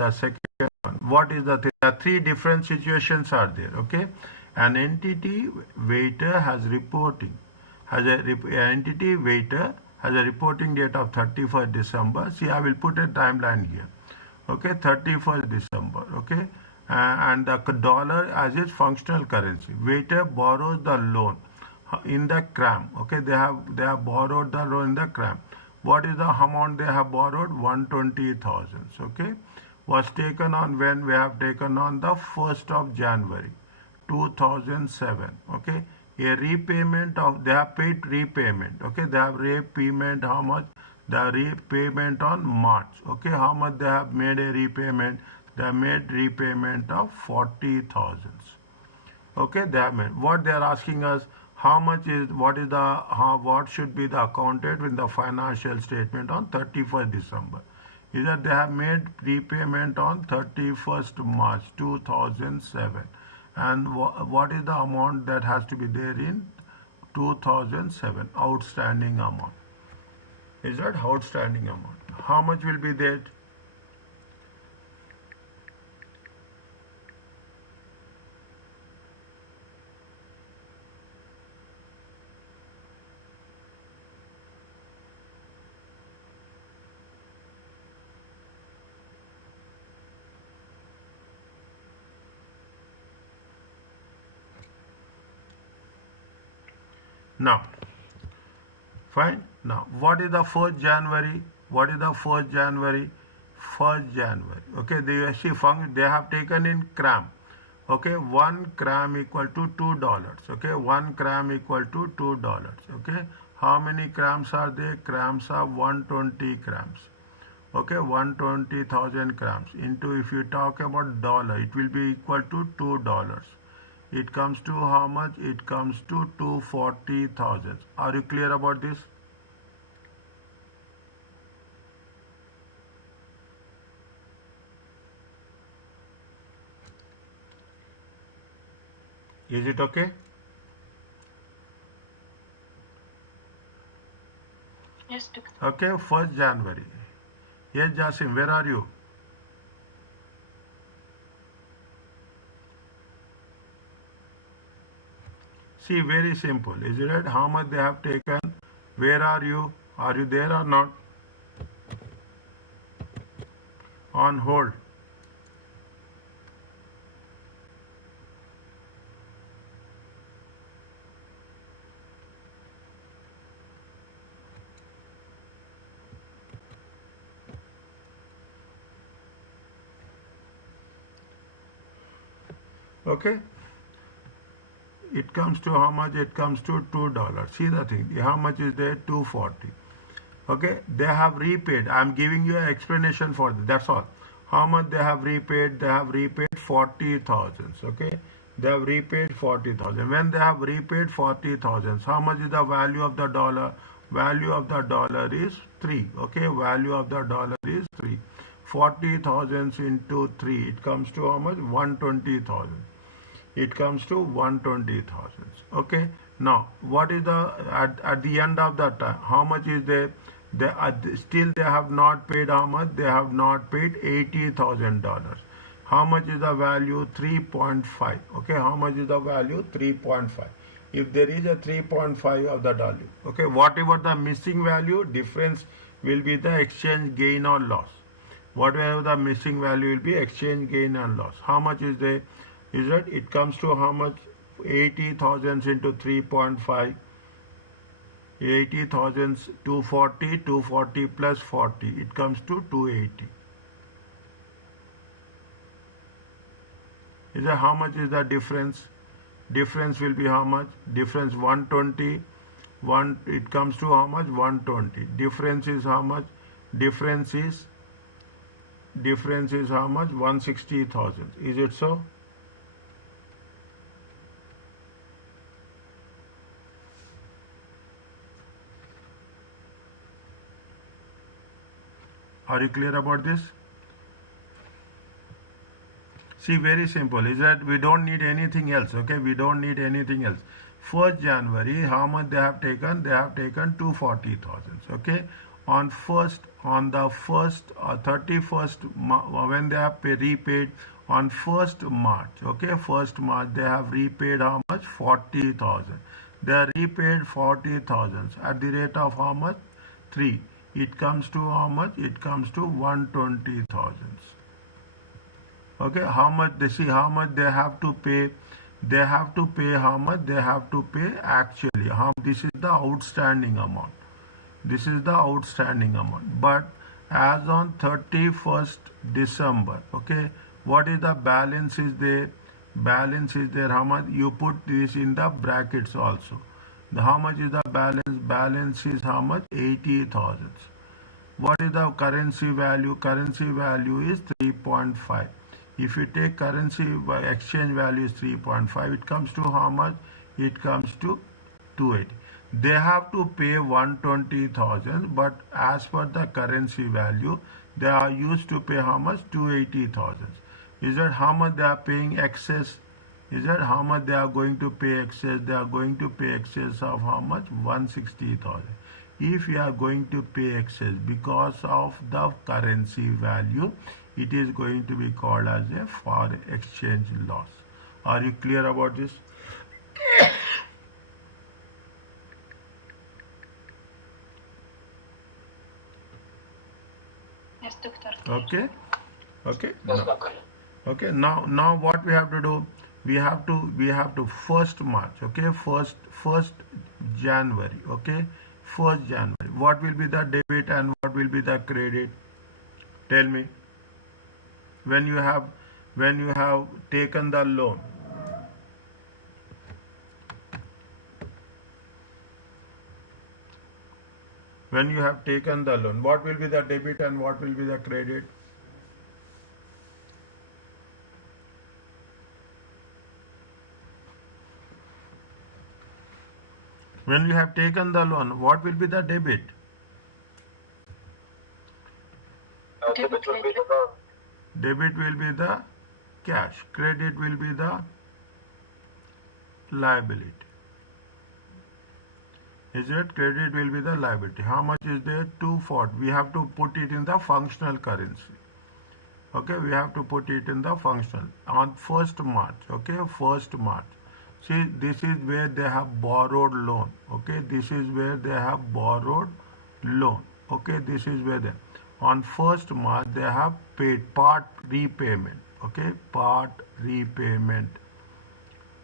the second one. What is the three different situations are there, okay? An entity waiter has reporting, entity waiter has a reporting date of 31st December. See, I will put a timeline here, okay? 31st December, okay? And the dollar as its functional currency. Waiter borrows the loan in the CRAM, okay? They have borrowed the loan in the CRAM. What is the amount they have borrowed? 120,000, okay? Was taken on when? We have taken on the 1st of January 2007, okay? A repayment of, they have paid repayment, okay? They have repayment, how much? The repayment on March, okay? How much they have made a repayment? They have made repayment of 40,000, okay? They have made. What they are asking us, how much is, what should be the accounted in the financial statement on 31st December? Is that they have made repayment on 31st March 2007. And what is the amount that has to be there in 2007? Outstanding amount. Is that outstanding amount? How much will be that? Now, fine. Now, what is the 1st January? What is the 1st January? 1st January. Okay, they have taken in CRAM. Okay, 1 CRAM equal to $2. Okay, 1 CRAM equal to $2. Okay, how many CRAMs are there? CRAMs are 120 CRAMs. Okay, 120,000 CRAMs into, if you talk about dollar, it will be equal to $2. It comes to how much? It comes to 240,000. Are you clear about this? Is it okay? Yes, sir. Okay, 1st January. Yes, Jasim, where are you? See, very simple. Is it right? How much they have taken? Where are you? Are you there or not? On hold. Okay? It comes to how much? It comes to $2. See the thing. How much is there? 240. Okay? They have repaid. I am giving you an explanation for this. That's all. How much they have repaid? They have repaid 40,000. Okay? They have repaid 40,000. When they have repaid 40,000, how much is the value of the dollar? Value of the dollar is 3. Okay? Value of the dollar is 3. 40,000 into 3. It comes to how much? 120,000. It comes to 120,000. Okay. Now, what is the at the end of that time? How much is there? Still they have not paid how much? They have not paid $80,000. How much is the value? 3.5. Okay. How much is the value? 3.5. If there is a 3.5 of the value, okay, whatever the missing value, difference will be the exchange gain or loss. Whatever the missing value will be exchange gain and loss. How much is there? Is that it comes to how much? 80,000 into 3.5. 80,000, 240, 240 plus 40. It comes to 280. Is that how much is the difference? Difference will be how much? Difference 120. It comes to how much? 120. Difference is how much? Difference is how much? 160,000. Is it so? Are you clear about this? See, very simple. Is that we don't need anything else. Okay, we don't need anything else. 1st January, how much they have taken? They have taken 240,000. Okay, on the first 31st when they have repaid on 1st March. Okay, 1st March they have repaid how much? 40,000. They are repaid 40,000 at the rate of how much? 3. It comes to how much? It comes to 120,000. Okay, how much they see how much they have to pay. They have to pay how much? They have to pay actually. How this is the outstanding amount. This is the outstanding amount. But as on 31st December, okay, what is the balance is there? Balance is there. How much? You put this in the brackets also. How much is the balance? Balance is how much? 80,000. What is the currency value? Currency value is 3.5. If you take currency exchange value is 3.5, it comes to how much? It comes to 280. They have to pay 120,000, but as per the currency value, they are used to pay how much? 280,000. Is that how much they are paying excess? Is that how much they are going to pay excess? They are going to pay excess of how much? 160,000. If you are going to pay excess because of the currency value, it is going to be called as a foreign exchange loss. Are you clear about this? Yes, doctor. Okay. Okay. No. Okay. Now what we have to do? We have to 1st March. Okay. First January. Okay. 1st January. What will be the debit and what will be the credit? Tell me. When you have taken the loan. When you have taken the loan, what will be the debit and what will be the credit? When you have taken the loan, what will be the debit? Debit will be the Debit will be the cash. Credit will be the liability. Is it? Credit will be the liability. How much is there? 240. We have to put it in the functional currency. Okay, we have to put it in the functional. On 1st March, okay, 1st March. See, this is where they have borrowed loan. Okay, this is where they have borrowed loan. Okay, this is where they. On 1st March, they have paid part repayment. Okay, part repayment.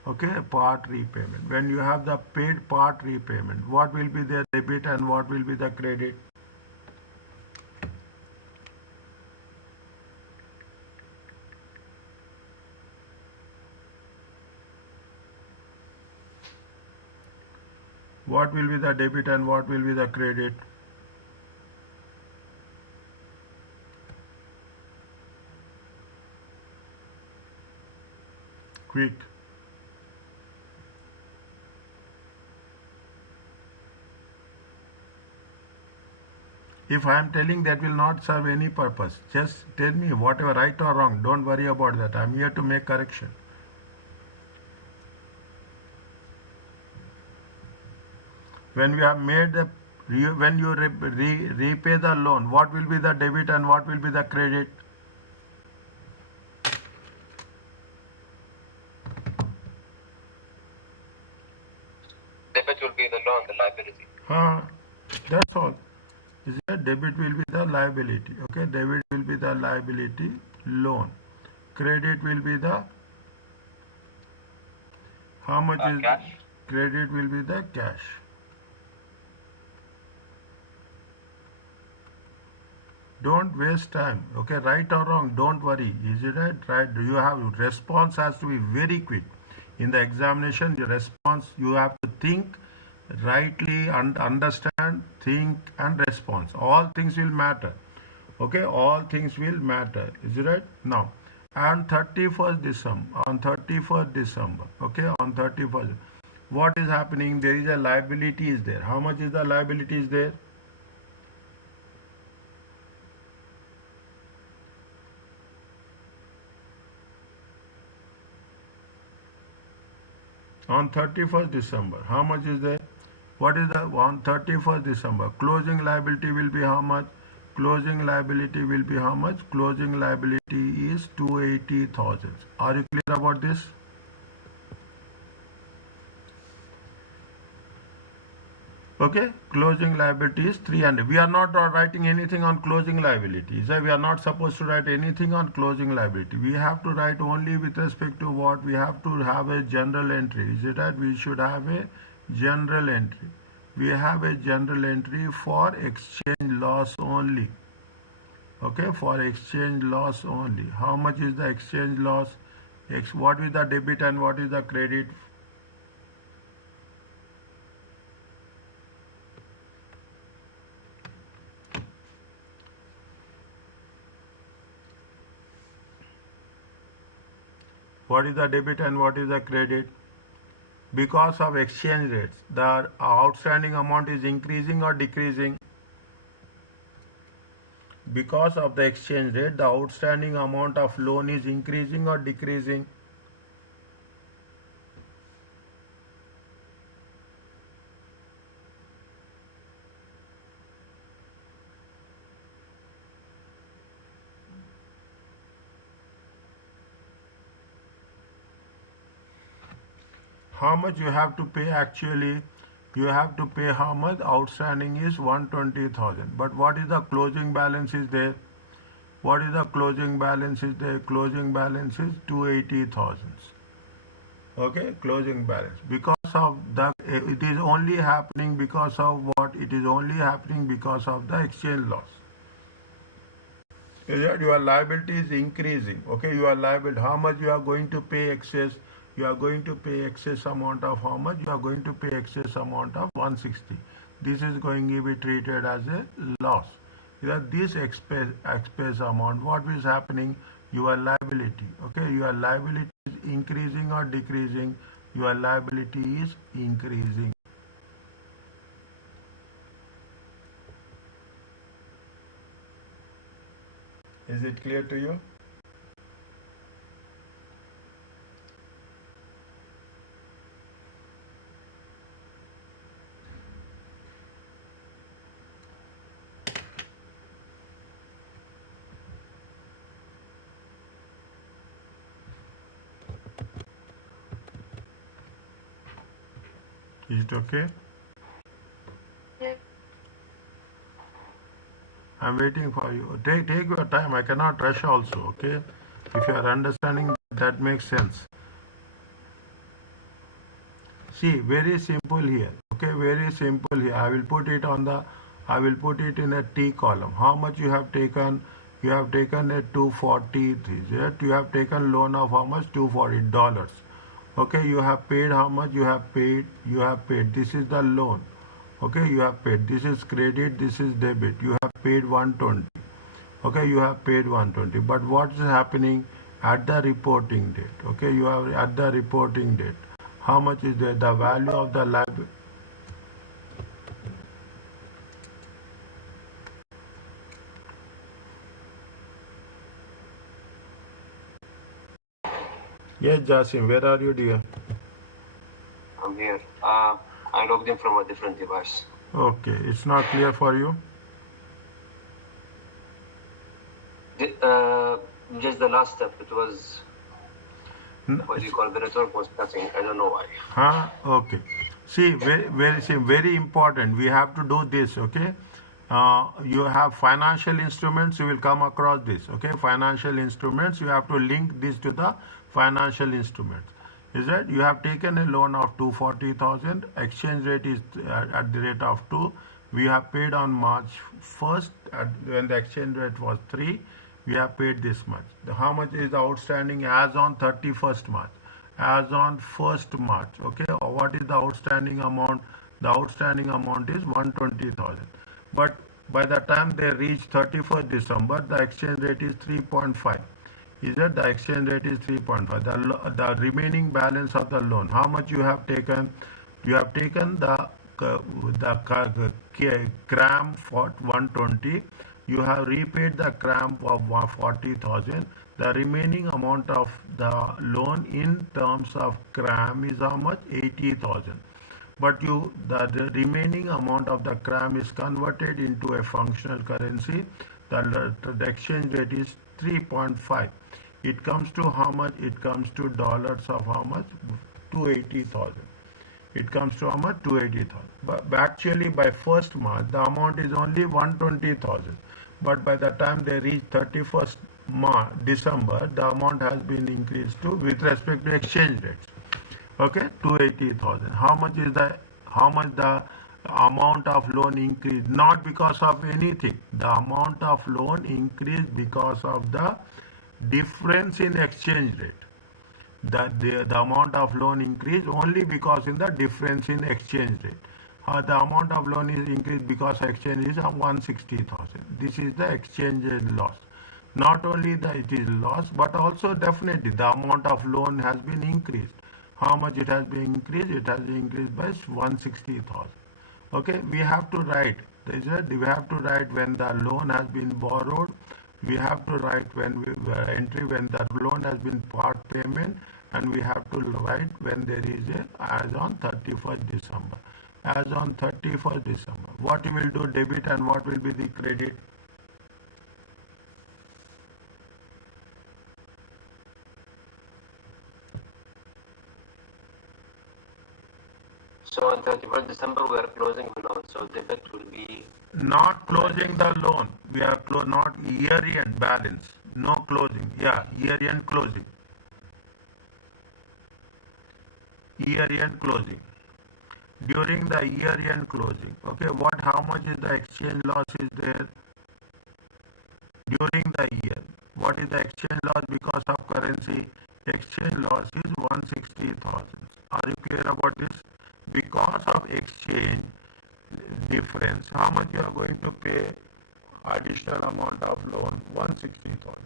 Okay, part repayment. When you have the paid part repayment, what will be the debit and what will be the credit? What will be the debit and what will be the credit? Quick. If I am telling that will not serve any purpose, just tell me whatever, right or wrong. Don't worry about that. I am here to make correction. When we have made the, when you repay the loan, what will be the debit and what will be the credit? debit will be the loan, the liability. That's all. Is that debit will be the liability. Okay, debit will be the liability loan. Credit will be the, how much is Cash. Credit will be the cash. Don't waste time. Okay, right or wrong, don't worry. Is it right? Right. You have response has to be very quick. In the examination, the response you have to think rightly and understand, think and response. All things will matter. Okay, all things will matter. Is it right? Now, on 31st December, okay, on 31st, what is happening? There is a liability is there. How much is the liability is there? On 31st December, how much is there? What is the on 31st December? Closing liability will be how much? Closing liability will be how much? Closing liability is 280,000. Are you clear about this? Okay, closing liability is 300. We are not writing anything on closing liability. So we are not supposed to write anything on closing liability. We have to write only with respect to what we have to have a general entry. Is it that we should have a general entry? We have a general entry for exchange loss only. Okay, for exchange loss only. How much is the exchange loss? What is the debit and what is the credit? What is the debit and what is the credit? Because of exchange rates, the outstanding amount is increasing or decreasing? Because of the exchange rate, the outstanding amount of loan is increasing or decreasing? How much you have to pay actually? You have to pay how much? Outstanding is 120,000. But what is the closing balance is there? What is the closing balance is there? Closing balance is 280,000. Okay, closing balance. Because of the, it is only happening because of what? It is only happening because of the exchange loss. Is that your liability is increasing? Okay, you are liable. How much you are going to pay excess? You are going to pay excess amount of how much? You are going to pay excess amount of 160. This is going to be treated as a loss. This expense amount, what is happening? Your liability. Okay, your liability is increasing or decreasing? Your liability is increasing. Is it clear to you? Is it okay? I'm waiting for you. Take your time. I cannot rush also, okay? If you are understanding, that makes sense. See, very simple here. Okay, very simple here. I will put it in a T column. How much you have taken? You have taken a 243. Yeah? You have taken loan of how much? $240. Okay, you have paid how much? You have paid. You have paid. This is the loan. Okay, you have paid. This is credit. This is debit. You have paid 120. Okay, you have paid 120. But what is happening at the reporting date? Okay, you have at the reporting date. How much is there? The value of the liability. Yes, Jasim, where are you, dear? I'm here. I logged in from a different device. Okay, it's not clear for you? Just the last step. It was, what do you call it? The network was cutting. I don't know why. Huh? Okay. See, very important. We have to do this, okay? You have financial instruments, you will come across this, okay? Financial instruments, you have to link this to the financial instruments. Is that you have taken a loan of 240,000, exchange rate is at the rate of 2. We have paid on March 1st, when the exchange rate was 3, we have paid this much. How much is outstanding as on 31st March? As on 1st March, okay? What is the outstanding amount? The outstanding amount is 120,000. But by the time they reach 31st December, the exchange rate is 3.5. Is that the exchange rate is 3.5? The remaining balance of the loan, how much you have taken? You have taken the cram for 120. You have repaid the cram of 40,000. The remaining amount of the loan in terms of cram is how much? 80,000. but the remaining amount of the CRAM is converted into a functional currency. The exchange rate is 3.5. It comes to how much? It comes to dollars of how much? 280,000. It comes to how much? 280,000. But actually by 1st March, the amount is only 120,000. But by the time they reach 31st December, the amount has been increased to, with respect to exchange rates. Okay, 280,000. How much the amount of loan increase? Not because of anything. The amount of loan increased because of the difference in exchange rate. The amount of loan increased only because in the difference in exchange rate. The amount of loan is increased because exchange is 160,000. This is the exchange rate loss. Not only that it is loss, but also definitely the amount of loan has been increased. How much it has been increased? It has been increased by 160,000. Okay, we have to write. We have to write when the loan has been borrowed. We have to write when entry when the loan has been part payment, and we have to write when there is a as on 31st December. As on 31st December. What you will do debit and what will be the credit? So on 31st December, we are closing the loan. So the debt will be Not closing the loan. We are not year-end balance. No closing. Yeah, year-end closing. Year-end closing. During the year-end closing. Okay, how much is the exchange loss is there during the year? What is the exchange loss because of currency? Exchange loss is 160,000. Are you clear about this? Because of exchange difference, how much you are going to pay additional amount of loan? 160,000.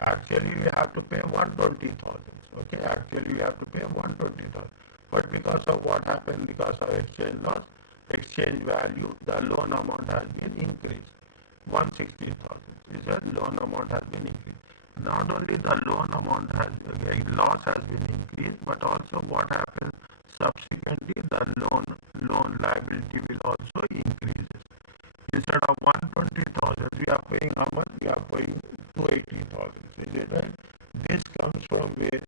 Actually, we have to pay 120,000. Okay, actually, we have to pay 120,000. But because of what happened, because of exchange loss, exchange value, the loan amount has been increased. 160,000 is the loan amount has been increased. Not only the loan amount has loss has been increased, but also what happens subsequently the loan liability will also increases. Instead of 120,000, we are paying how much? We are paying 280,000. Is it right? This comes from where?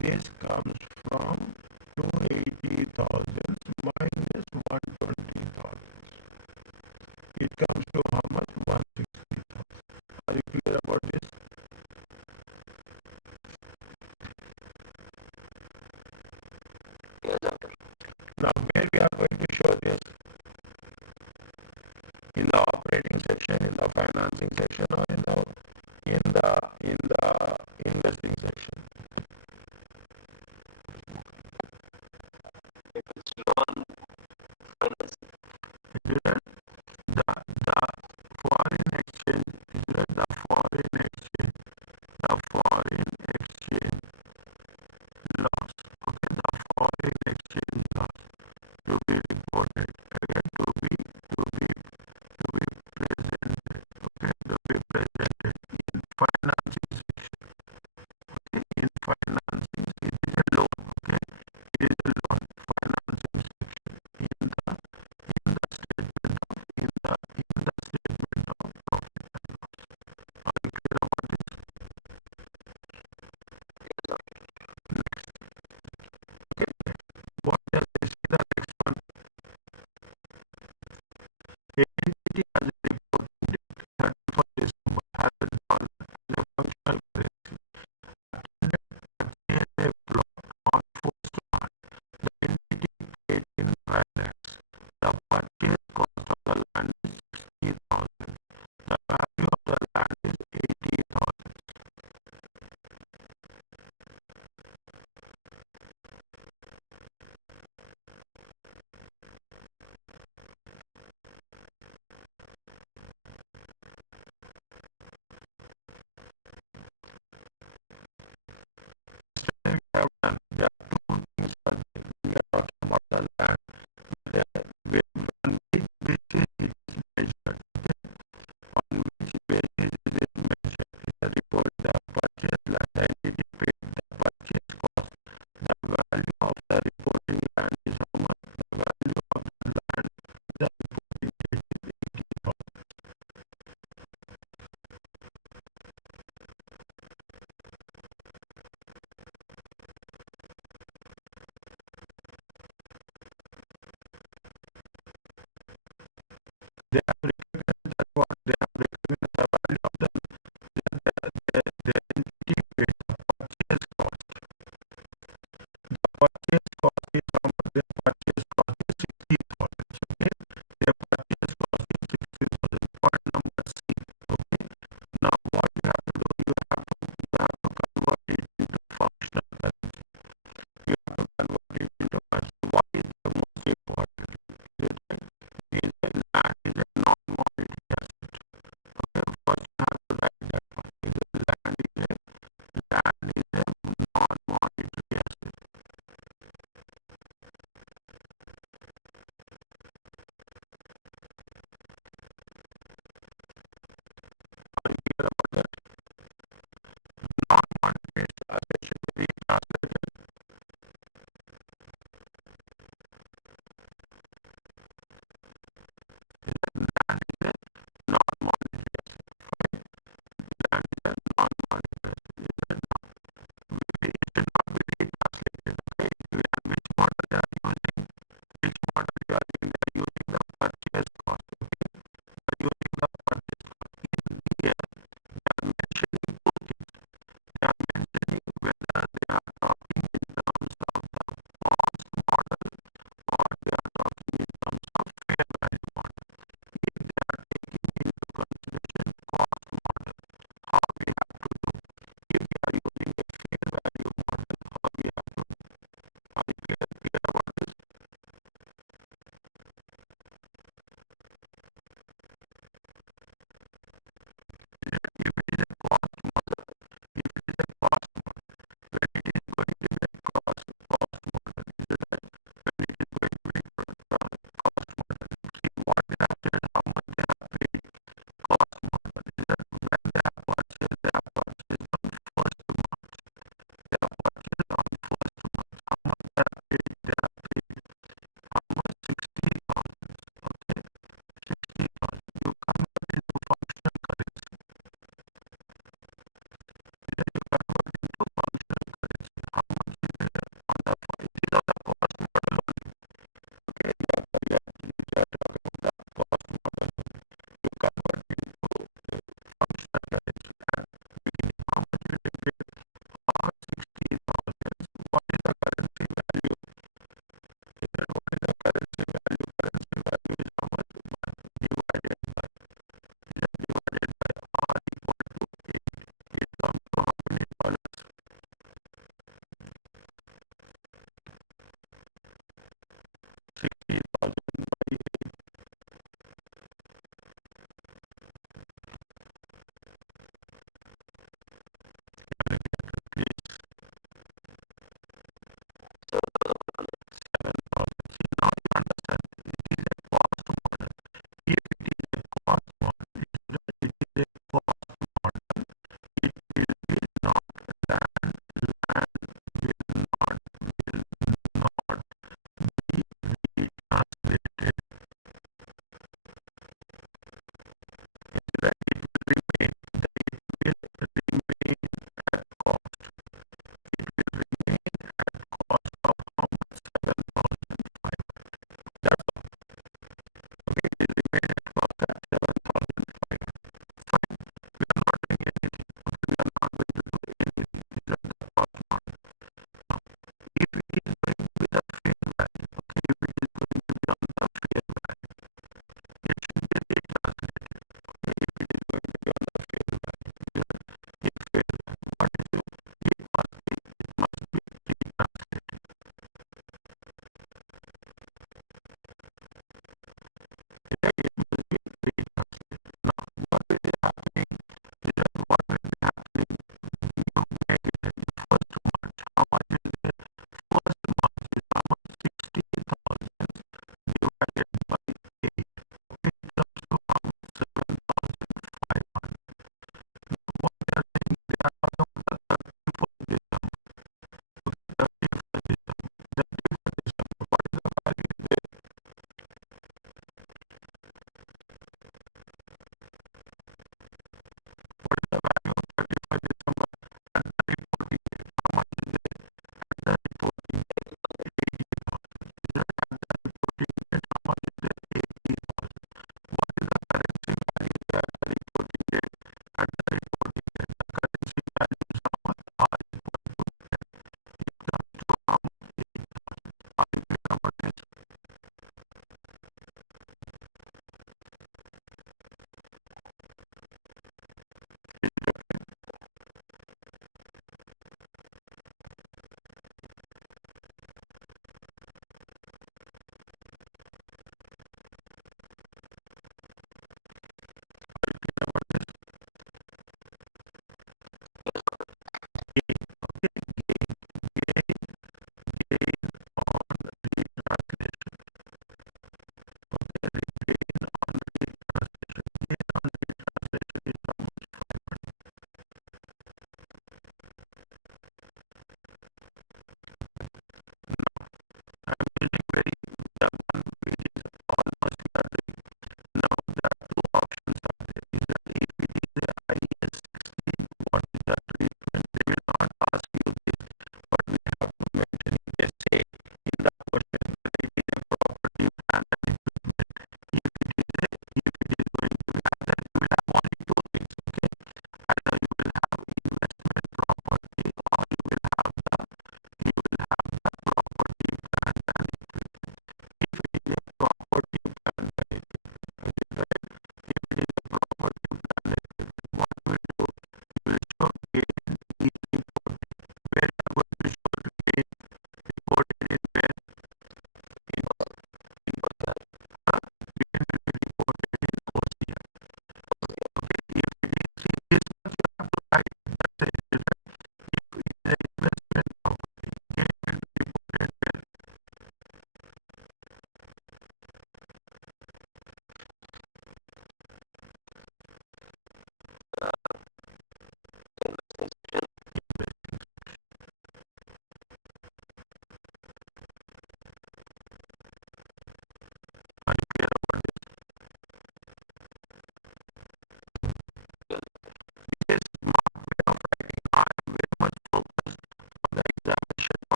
This comes from 280,000 minus 120,000. It comes to how much? 160,000. Are you clear about this? yes, doctor. Now, where we are going to show this? In the operating section, in the financing section, or in the investing section? If it's loan, finance, The foreign exchange is the foreign exchange loss. Okay, the foreign exchange loss to be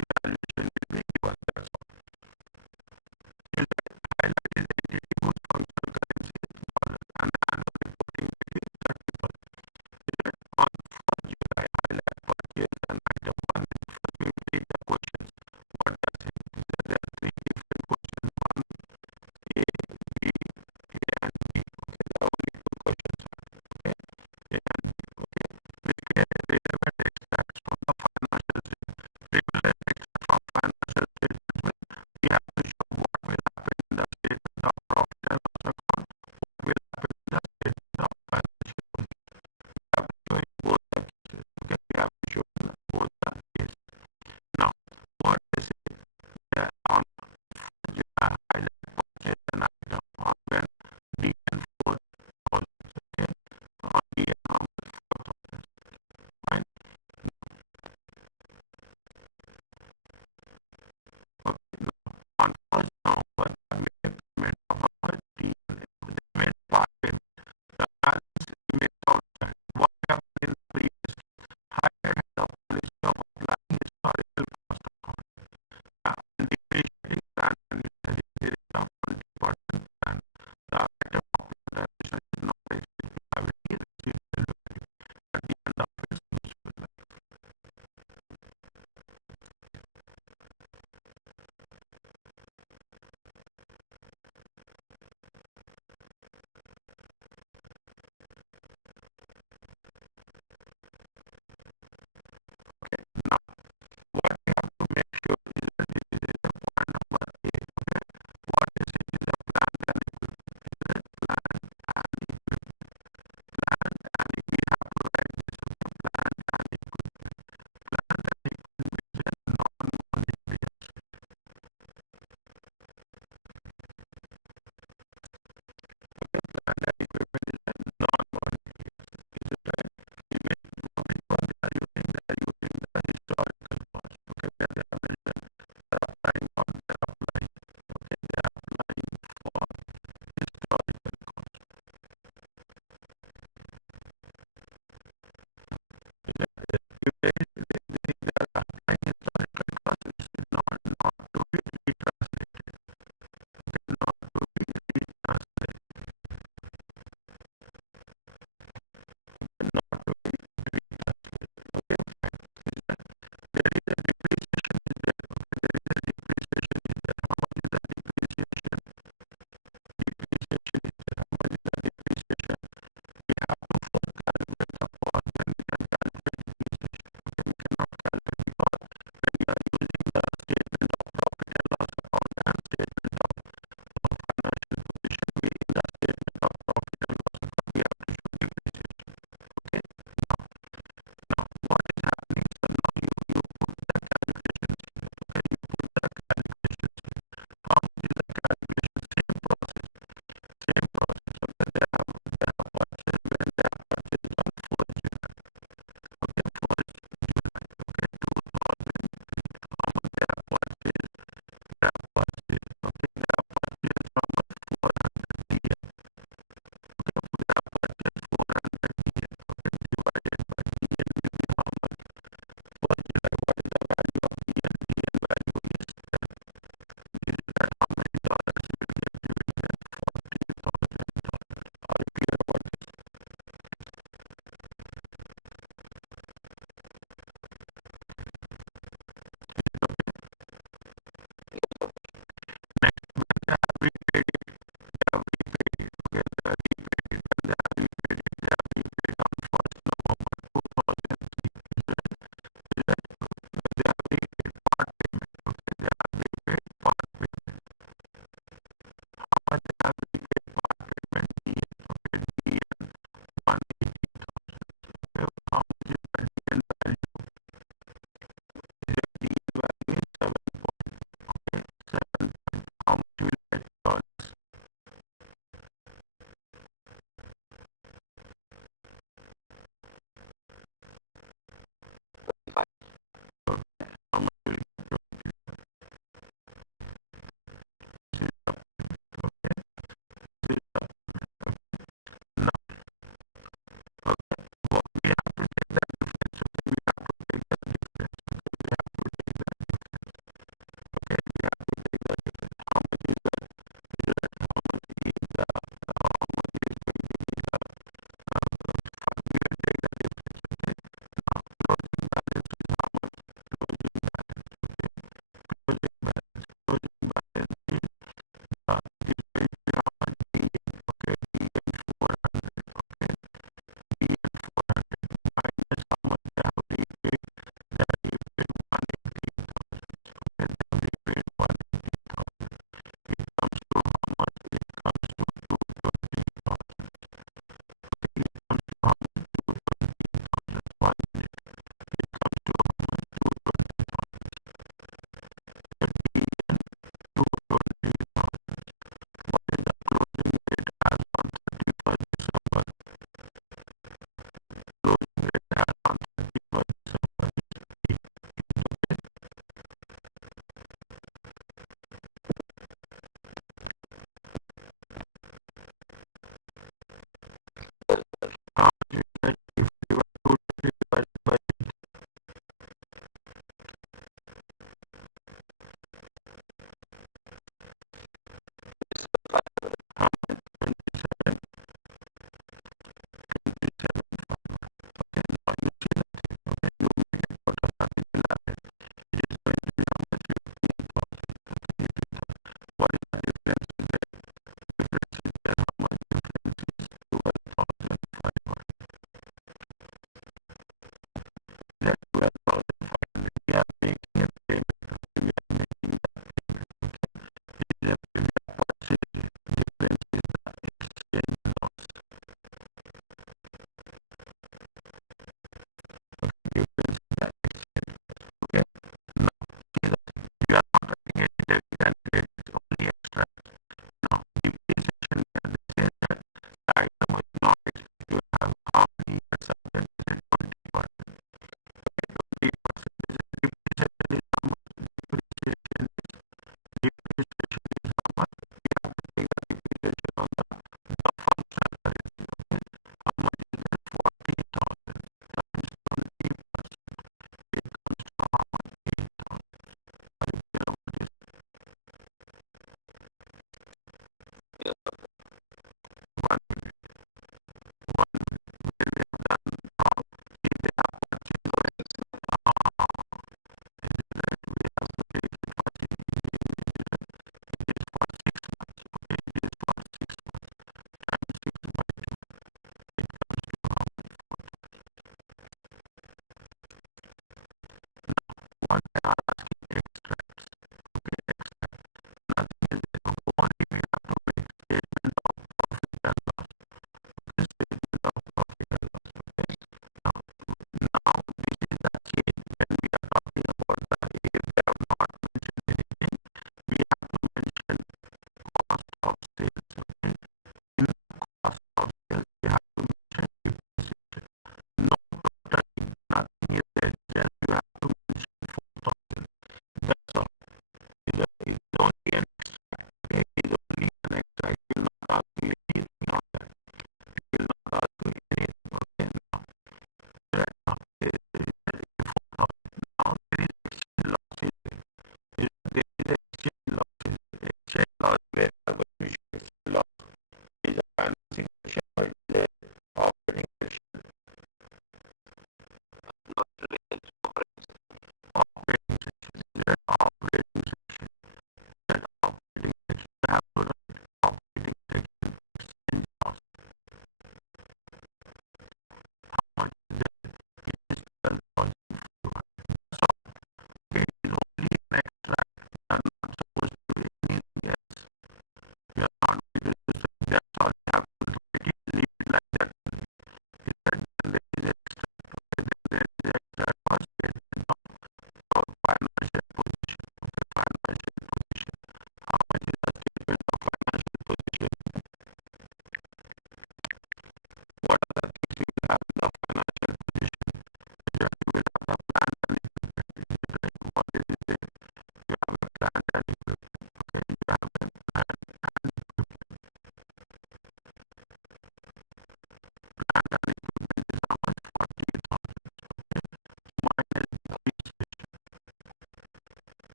evaluation will be given. That's all. Is it highlight is entity whose functional currency is dollar and annual reporting date is 31st. Is it on 1st July highlight purchase and item 1 which first we will take the questions. What does it mean? There are three different questions. One A, B, and B. Okay, there are only two questions. Okay, A and B. Okay, which can relevant extracts from the financial statement. Regular extract from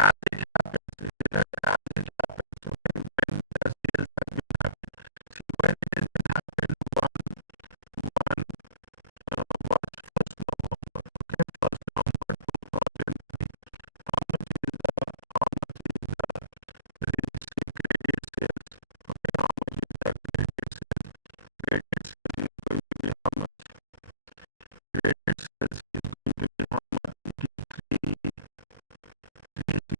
as it happens, as it happens. So when the sales has been happened, see when it has been happened, one was first November, okay, first November 2003. How much is the credit sales? Okay, how much is the credit sales? Credit sales is going to be how much? Credit sales is going to be how much? It is 3